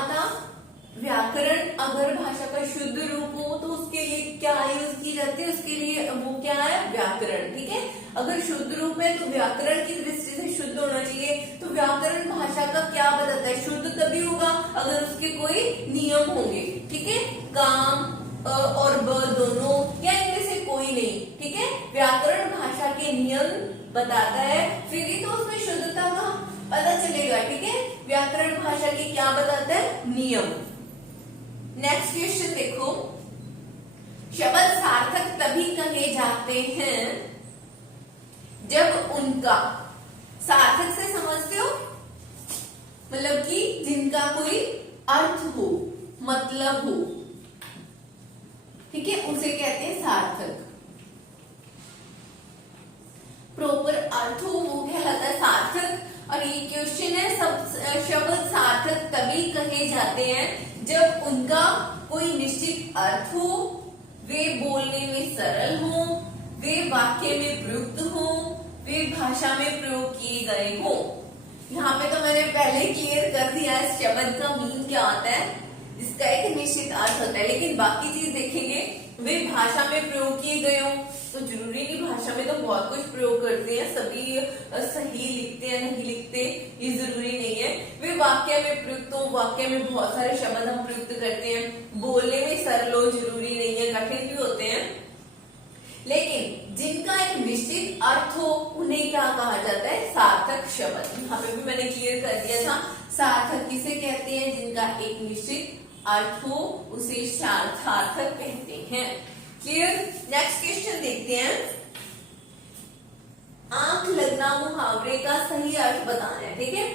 कहा था व्याकरण अगर भाषा का शुद्ध रूप हो तो उसके लिए क्या यूज की जाती है, उसके लिए वो क्या है, व्याकरण। ठीक है, अगर शुद्ध रूप है तो व्याकरण की दृष्टि से शुद्ध होना चाहिए। तो व्याकरण भाषा का क्या बताता है, शुद्ध तभी होगा अगर उसके कोई नियम होंगे। ठीक है, काम और ब दोनों या इनमें से कोई नहीं। ठीक है, व्याकरण भाषा के नियम बताता है, फिर ही तो उसमें शुद्धता का पता चलेगा। ठीक है, व्याकरण भाषा के क्या बताता है, नियम। नेक्स्ट क्वेश्चन देखो, शब्द सार्थक तभी कहे जाते हैं जब उनका, सार्थक से समझते हो, मतलब कि जिनका कोई अर्थ हो, मतलब हो। ठीक है, उसे कहते हैं सार्थक। प्रॉपर अर्थ हो वो कहलाता है सार्थक। और ये क्वेश्चन है, सब शब्द सार्थक तभी कहे जाते हैं जब उनका कोई निश्चित अर्थ हो, वे बोलने में सरल हो, वे वाक्य में प्रयुक्त हो, वे भाषा में प्रयोग किए गए हो। यहाँ पे तो मैंने पहले क्लियर कर दिया है शब्द का मीन क्या होता है, जिसका एक निश्चित अर्थ होता है। लेकिन बाकी चीज देखेंगे, वे भाषा में प्रयोग किए गए हो, तो जरूरी नहीं भाषा में तो बहुत कुछ प्रयोग करते हैं, सभी सही लिखते हैं नहीं लिखते, ये जरूरी नहीं है। वे वाक्य में प्रयुक्त हो, वाक्य में बहुत सारे शब्द हम प्रयुक्त करते हैं। बोलने में सरल हो, जरूरी नहीं है, कठिन भी होते हैं। लेकिन जिनका एक निश्चित अर्थ हो उन्हें क्या कहा जाता है, सार्थक शब्द। यहाँ पे भी मैंने क्लियर कर दिया था, सार्थक किसे कहते हैं, जिनका एक निश्चित अर्थ हो उसे सार्थक कहते हैं। क्लियर। नेक्स्ट क्वेश्चन देखते हैं, आंख लगना मुहावरे का सही अर्थ बताना है। ठीक है,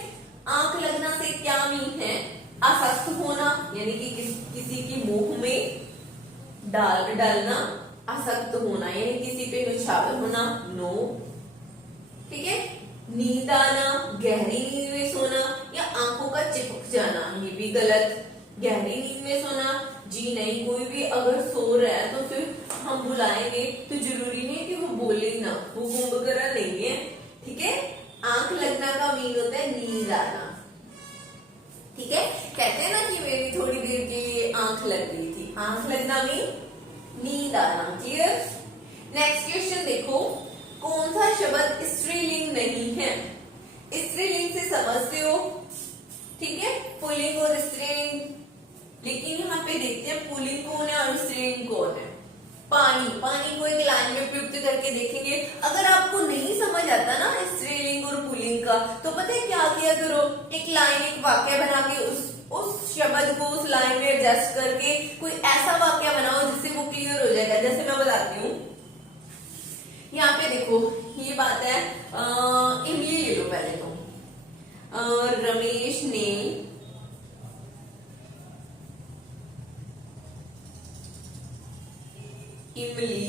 आंख लगना से क्या मीन है, आसक्त होना, यानी कि किसी की मोह में डालना, आसक्त होना यानी किसी पे निछावर होना, नो। ठीक है, नींद आना, गहरी नींद में सोना या आंखों का चिपक जाना, ये भी गलत। गहरी नींद में सोना जी नहीं, कोई भी अगर सो रहा है तो फिर हम बुलाएंगे तो जरूरी नहीं कि वो बोले ना, वो गुम वगैरह नहीं है। ठीक है, आंख लगना का मीन होता है नींद आना। ठीक है, कहते हैं ना कि मेरी थोड़ी देर के लिए आंख लग गई थी, आंख लगना मीन नींद आना। क्लियर। नेक्स्ट क्वेश्चन देखो, कौन सा शब्द स्त्रीलिंग नहीं है, स्त्रीलिंग से समझते हो। ठीक है, पुल्लिंग और स्त्रीलिंग, लेकिन यहाँ पे देखते हैं पुल्लिंग कौन है और स्त्रीलिंग कौन है। पानी, पानी को एक लाइन में प्रयुक्त करके देखेंगे। अगर आपको नहीं समझ आता ना स्त्रीलिंग और पुल्लिंग का, तो पता है क्या किया करो, एक लाइन, एक वाक्य बना के उस शब्द को उस लाइन में एडजस्ट करके कोई ऐसा वाक्य बनाओ जिससे वो क्लियर हो जाएगा। जैसे मैं बताती हूँ, यहाँ पे देखो ये बात है, इमली ले लो पहले तो। रमेश ने इमली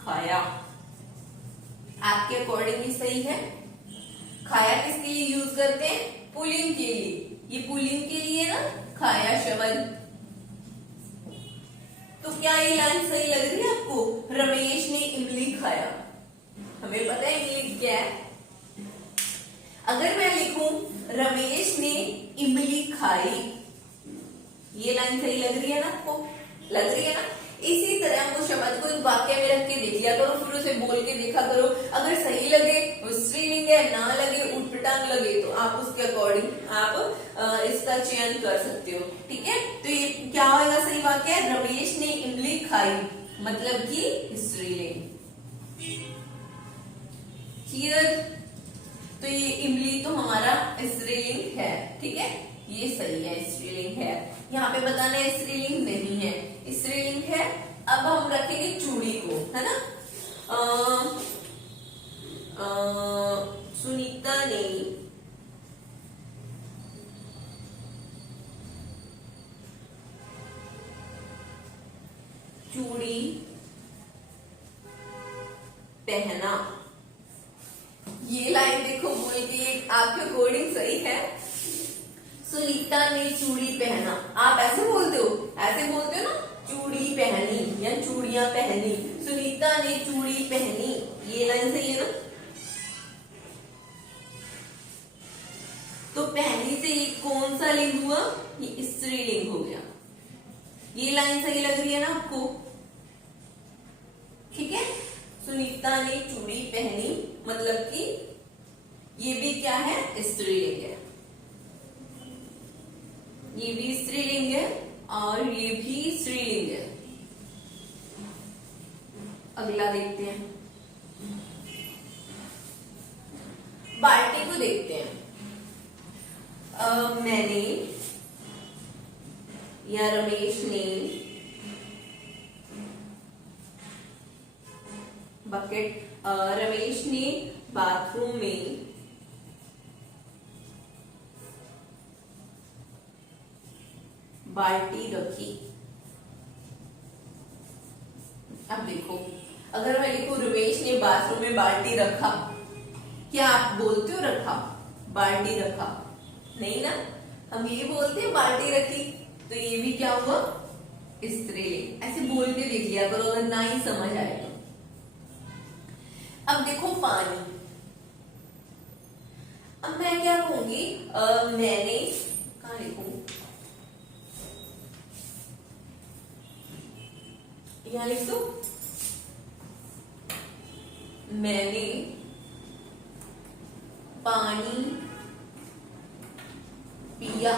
खाया, आपके अकॉर्डिंग ही सही है। खाया किसके लिए यूज करते हैं, पुल्लिंग के लिए, ये पुल्लिंग के लिए ना, खाया शब्द। तो क्या ये लाइन सही लग रही है आपको, रमेश ने इमली खाया। हमें पता है इमली क्या है। अगर मैं लिखूं रमेश ने इमली खाई, ये लाइन सही लग रही है ना आपको, लग रही है ना। इसी तरह हमको शब्द को एक वाक्य में रख के देख लिया करो, फिर उसे बोल के देखा करो। अगर सही लगे वो स्त्रीलिंग है, ना लगे उटपटांग लगे तो आप उसके अकॉर्डिंग आप इसका चयन कर सकते हो। ठीक है, तो ये क्या होगा सही वाक्य, रमेश ने इमली खाई, मतलब कि स्त्रीलिंग। क्लियर। तो ये इमली तो हमारा स्त्रीलिंग है। ठीक है, ये सही है, स्त्रीलिंग है। यहाँ पे बताना है स्त्रीलिंग नहीं है, स्त्रीलिंग है। अब हम रखेंगे चूड़ी को, है ना। सुनीता ने चूड़ी पहना, ये लाइन देखो बोल के आपके अकॉर्डिंग सही है। सुनीता ने चूड़ी पहना, आप ऐसे बोलते हो, ऐसे बोलते हो ना, चूड़ी पहनी या चूड़ियां पहनी। सुनीता ने चूड़ी पहनी, ये लाइन सही है ना। तो पहनी से कौन सा लिंग पुल्लिंग हुआ, ये स्त्रीलिंग हो गया। ये लाइन सही लग रही है ना आपको? ठीक है, सुनीता ने चूड़ी पहनी, मतलब कि ये भी क्या है, स्त्रीलिंग है। ये भी स्त्रीलिंग है और ये भी स्त्रीलिंग है। अगला देखते हैं, बाल्टी को देखते हैं। मैंने या रमेश ने बकेट, रमेश ने बाथरूम में बाल्टी रखी। अब देखो, अगर मैं लिखूं रमेश ने बाथरूम में बाल्टी रखा, क्या आप बोलते हो रखा? बाल्टी रखा नहीं ना, हम ये बोलते हैं बाल्टी रखी। तो ये भी क्या हुआ, स्त्रीलिंग। ऐसे बोल के देख लिया करो अगर ना ही समझ आए तो। अब देखो पानी, अब मैं क्या कहूंगी, मैंने, कहां लिखूं, यहां लिख दो, मैंने पानी पिया।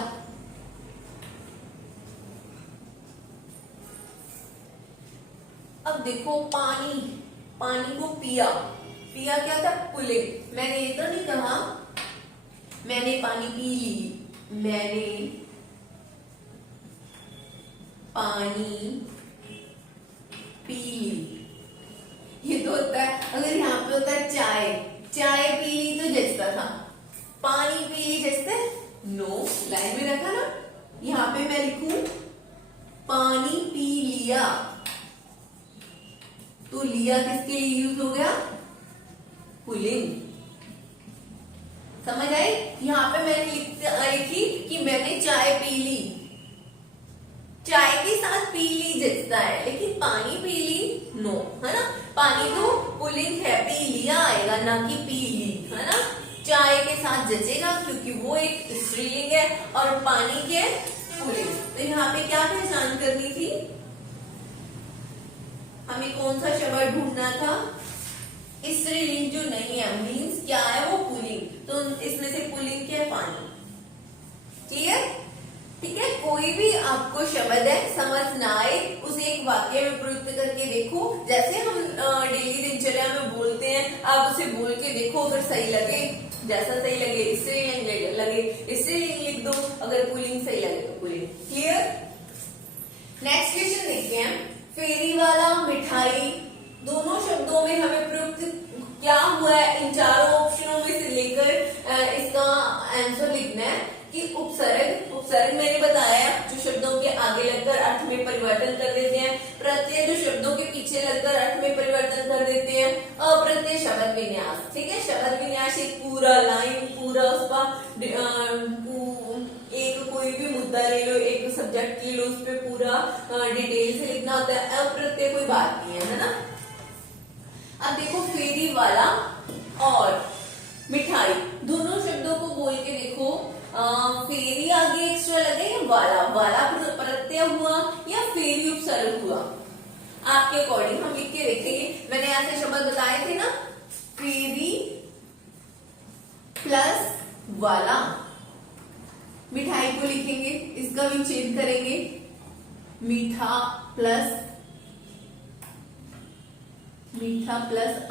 अब देखो पानी, पानी को पिया, पिया क्या था, पुल्लिंग। मैंने ये तो नहीं कहा मैंने पानी पी ली, मैंने पानी पी ली। ये तो होता है, अगर यहाँ पे होता है चाय, चाय पी ली तो जचता था, पानी पी ली जचते नो, लाइन में रखा ना। यहाँ पे मैं लिखूं पानी पी लिया, तो लिया किसके लिए यूज हो गया, पुल्लिंग। समझ आई? यहाँ पे मैंने लिखी कि मैंने चाय पी ली, चाय के साथ पी ली जचता है, लेकिन पानी पी ली नो, है ना। पानी तो पुल्लिंग है, पी लिया आएगा ना कि पी ली, है ना। चाय के साथ जचेगा क्योंकि वो एक स्त्रीलिंग है और पानी के पुल्लिंग। तो यहाँ पे क्या पहचान करनी थी, हमें कौन सा शब्द ढूंढना था, स्त्रीलिंग जो नहीं है, मीन्स क्या है वो पुल्लिंग। तो इसमें से पुल्लिंग क्या है, पानी। क्लियर? ठीक है, कोई भी आपको शब्द है समझ ना आए, उसे एक वाक्य में प्रयुक्त करके देखो। जैसे हम डेली दिनचर्या में बोलते हैं, आप उसे बोल के देखो, अगर सही लगे, जैसा सही लगे स्त्रीलिंग लगे स्त्रीलिंग लिख दो, अगर पुल्लिंग सही लगे तो पुल्लिंग। क्लियर? नेक्स्ट क्वेश्चन देखते हैं, फेरी वाला, मिठाई, दोनों शब्दों में हमें प्रयुक्त क्या हुआ है, इन चारों ऑप्शनों में से लेकर इसका आंसर लिखना है कि उपसर्ग। उपसर्ग मैंने बताया जो शब्दों के आगे लगकर अर्थ में परिवर्तन कर देते हैं, प्रत्यय जो शब्दों के पीछे लगकर अर्थ में परिवर्तन कर देते हैं, अप्रत्यय शब्द विन्यास। ठीक है, शब्द विन्यास एक पूरा लाइन, पूरा उसका एक कोई भी मुद्दा ले लो, एक सब्जेक्ट ले लो, उस पर पूरा डिटेल से लिखना होता है। अप्रत्यय कोई बात नहीं है ना। अब देखो फेरी वाला और मिठाई, दोनों शब्दों को बोल के देखो, फेरी आगे एक्स्ट्रा लगे या वाला, वाला प्रत्यय हुआ या फेरी उपसर्ग हुआ, आपके अकॉर्डिंग हम लिख के देखेंगे। मैंने ऐसे शब्द बताए थे ना, फेरी प्लस वाला, मिठाई को लिखेंगे, इसका भी चेंज करेंगे, मीठा प्लस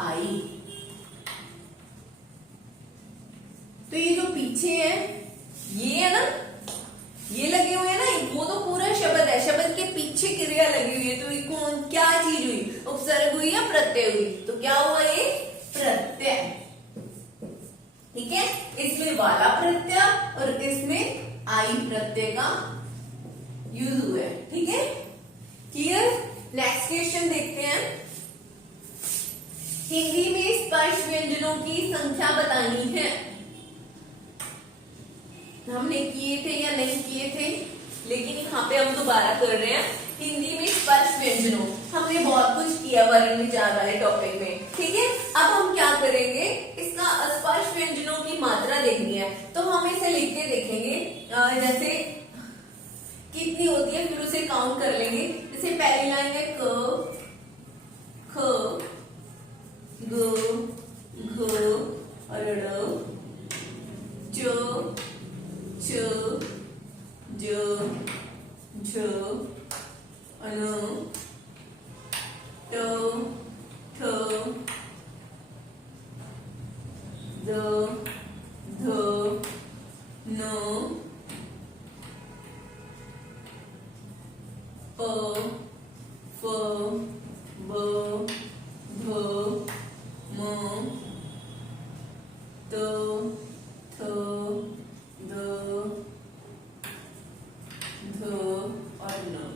आई। तो ये जो पीछे है, ये है ना, ये लगे हुए हैं ना, वो तो पूरा शब्द है, शब्द के पीछे क्रिया लगी हुई है। तो ये कौन, क्या चीज हुई, उपसर्ग हुई या प्रत्यय हुई? तो क्या हुआ, ये प्रत्यय। ठीक है, इसमें वाला प्रत्यय और इसमें आई प्रत्यय का यूज हुआ है। ठीक है, क्लियर? नेक्स्ट क्वेश्चन देखते हैं, हिंदी में स्पर्श व्यंजनों की संख्या बतानी है। हमने किए थे या नहीं किए थे, लेकिन यहाँ पे हम दोबारा कर रहे हैं। हिंदी में स्पर्श व्यंजनों, हमने बहुत कुछ किया वर्ण विचार वाले टॉपिक में। ठीक है, अब हम क्या करेंगे, इसका स्पर्श व्यंजनों की मात्रा देखनी है, तो हम इसे लिख के देखेंगे। जैसे द, ध, न, प, फ, ब, भ, म, त, थ, द, ध और न।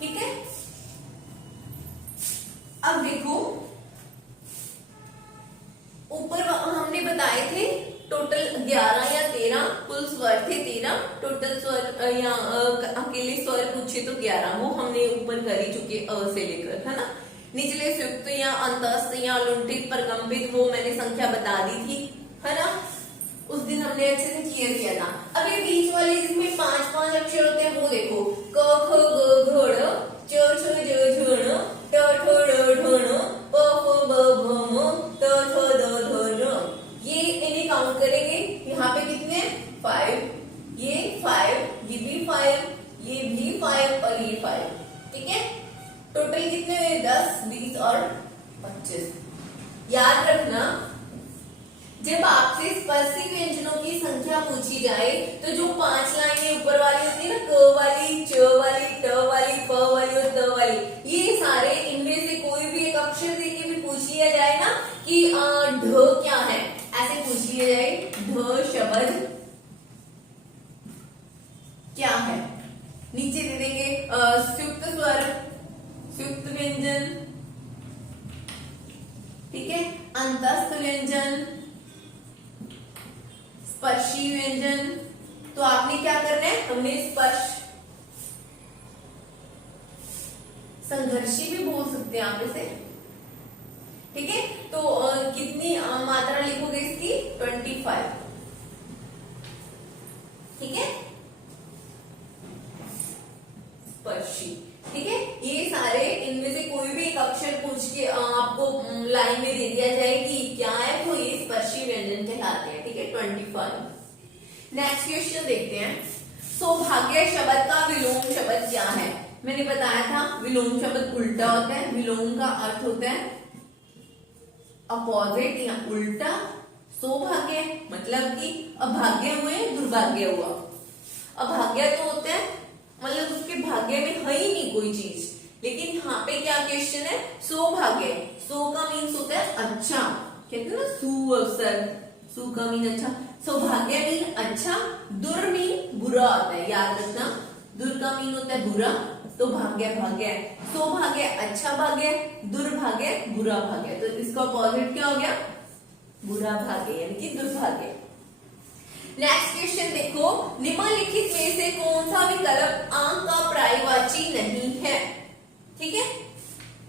ठीक है, अब देखो ऊपर हमने बताए थे टोटल 11 या 13 कुल स्वर थे 13, टोटल स्वर या अकेले स्वर पूछे तो 11, वो हमने ऊपर कर ही चुके अ से लेकर, है ना। निचले संयुक्त या अंतस्थ या लुंठित प्रकंपित वो मैंने संख्या बता दी थी, है ना, उस दिन हमने अच्छे से क्लियर किया था। अब ये बीच वाले जिसमें 5-5 अक्षर होते हैं वो देखो, क ख ग घ ड़, च छ ज झ ण, ट ठ ड ढ ण, प फ ब भ म, त थ द ध न। ये इन्हें काउंट करेंगे, यहाँ पे कितने 5, ये 5, ये भी 5, ये भी 5 और ये 5, ठीक है। टोटल कितने हुए 10, 20 और 25। याद रखना जब आपसे स्पर्शिक व्यंजनों की संख्या पूछी जाए तो जो 5 लाइनें ऊपर वाली होती है ना, क वाली, च वाली, ट वाली, प वाली और त वाली, ये सारे इनमें से कोई भी एक अक्षर देके भी पूछ लिया जाए ना कि ढ क्या है, ऐसे पूछ लिया जाए ढ शब्द क्या है, नीचे दे देंगे संयुक्त स्वर, संयुक्त व्यंजन, ठीक है, अंतस्थ व्यंजन, स्पर्शी व्यंजन। तो आपने क्या करना है, हमने स्पर्श, संघर्षी भी बोल सकते हैं आप इसे, ठीक है। तो कितनी मात्रा लिखोगे इसकी 25, ठीक है, स्पर्शी, ठीक है। ये सारे इनमें से कोई भी एक अक्षर पूछ के आपको लाइन में दे दिया जाए कि क्या है, तो ये स्पर्शी व्यंजन कहलाते हैं, ठीक है। 25। नेक्स्ट क्वेश्चन देखते हैं, सौभाग्य शब्द का विलोम शब्द क्या है। मैंने बताया था विलोम शब्द उल्टा होता है, विलोम का अर्थ होता है अपोजिट या उल्टा। सौभाग्य मतलब कि अभाग्य हुए, दुर्भाग्य हुआ। अभाग्य तो होता है मतलब उसके भाग्य में है ही नहीं कोई चीज, लेकिन यहाँ पे क्या क्वेश्चन है, सौभाग्य, सो का मीन्स होता है अच्छा, कहते हैं ना सुअवसर, सु का मीन अच्छा, सौभाग्य मीन अच्छा, दुर मीन बुरा होता है, याद रखना, दुर का मीन होता है बुरा, तो भाग्य भाग्य है, सौभाग्य अच्छा भाग्य, दुर्भाग्य बुरा भाग्य, तो इसका ऑपोजिट क्या हो गया, बुरा भाग्य यानी कि दुर्भाग्य। नेक्स्ट क्वेश्चन देखो, निम्नलिखित में से कौन सा विकल्प आंक का पर्यायवाची नहीं है, ठीक है।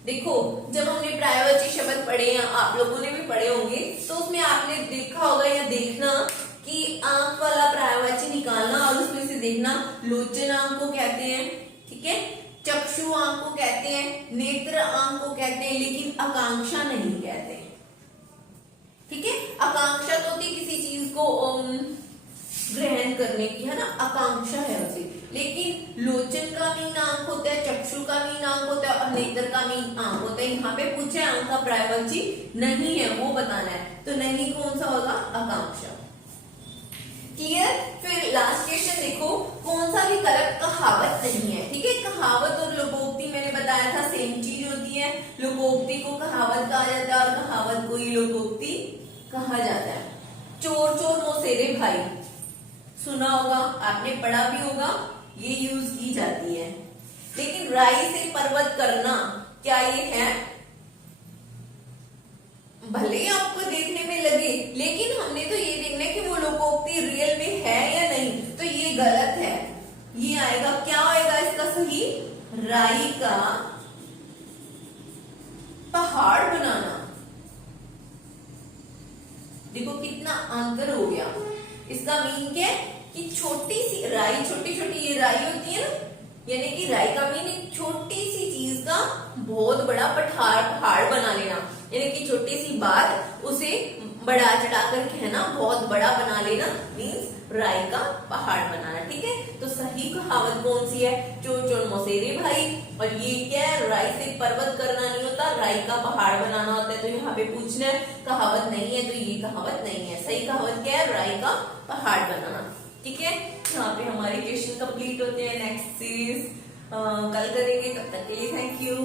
देखो जब हमने पर्यायवाची शब्द पढ़े या आप लोगों ने भी पढ़े होंगे तो उसमें आपने देखा होगा या देखना कि आंक वाला पर्यायवाची निकालना और उसमें से देखना, लोचन आंक को कहते हैं, ठीक है, चक्षु आंक को कहते हैं, नेत्र आंक को कहते हैं, लेकिन आकांक्षा नहीं कहते, ठीक है। आकांक्षा तो होती किसी चीज को ग्रहण करने की, है ना, आकांक्षा है उसे, लेकिन लोचन का मीन आंक होता है, चक्षु का मीन आंक होता है और नेत्र का मीन आंक होता है। यहाँ पे पूछे आंक का पर्यायवाची नहीं है, वो बताना है, तो नहीं कौन सा होगा, आकांक्षा। क्लियर। फिर लास्ट क्वेश्चन देखो, कौन सा विकल्प कहावत नहीं है, ठीक है। कहावत और लोकोक्ति मैंने बताया था सेम चीज होती है, लोकोक्ति को कहावत कहा जाता है और कहावत को ही लोकोक्ति कहा जाता है। चोर चोर मौसेरे भाई सुना होगा, आपने पढ़ा भी होगा, ये यूज की जाती है। लेकिन राई से पर्वत करना क्या ये है, भले आपको देखने में लगे, लेकिन हमने तो ये देखना है कि वो लोकोक्ति रियल में है या नहीं, तो ये गलत है। ये आएगा, क्या आएगा इसका सही, राई का पहाड़ बनाना। देखो कितना अंतर हो गया। इसका मीन क्या है कि छोटी सी राई, छोटी छोटी ये राई होती है ना, यानी कि राई का मीन एक छोटी सी चीज का बहुत बड़ा पहाड़ बना लेना, यानी कि छोटी सी बात उसे बड़ा चढ़ाकर कहना, बहुत बड़ा बना लेना मीन्स राई का पहाड़ बनाना। ठीक है, तो सही कहावत कौन सी है? चोर चोर मौसेरे भाई। और ये क्या है? राई से पर्वत करना नहीं होता, राई का पहाड़ बनाना होता है। तो यहाँ पे पूछना है, कहावत नहीं है तो ये कहावत नहीं है। सही कहावत क्या है? राई का पहाड़ बनाना। ठीक है, यहाँ पे हमारे क्वेश्चन कंप्लीट होते हैं। नेक्स्ट सीरीज कल करेंगे, तब तक के लिए थैंक यू।